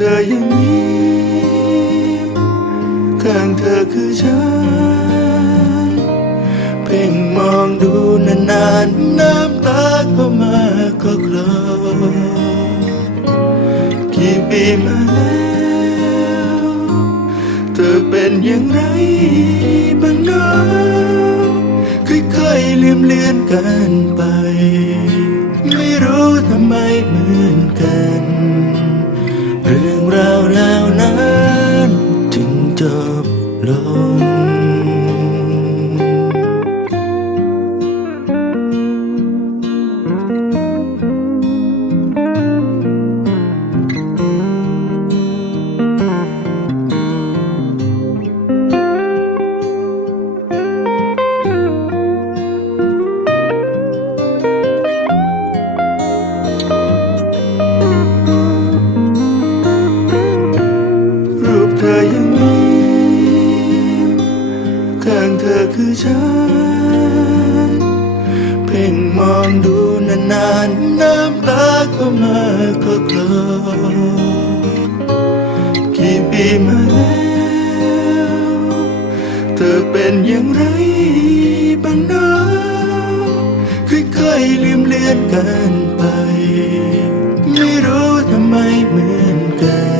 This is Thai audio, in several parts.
ธอยังมีข้างเธอคือฉัน เพ่งมองดูนานๆน้ำตาก็มาก็คลอกี่ปีมาแล้วเธอเป็นอย่างไรบ้างเนะค่อยๆลืมเลือนกันไป ไม่รู้ทำไมเหมือนกัน บ ข้างเธอคือฉัน เพ่งมองดูนานๆ น้ำตาก็มาก็คลอกี่ปีมาแล้ว เธอเป็นอย่างไรบ้างเนะค่อยๆลืมเลือนกันไป ไม่รู้ทำไมเหมือนกัน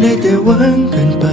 ได้แต่หวังกันไป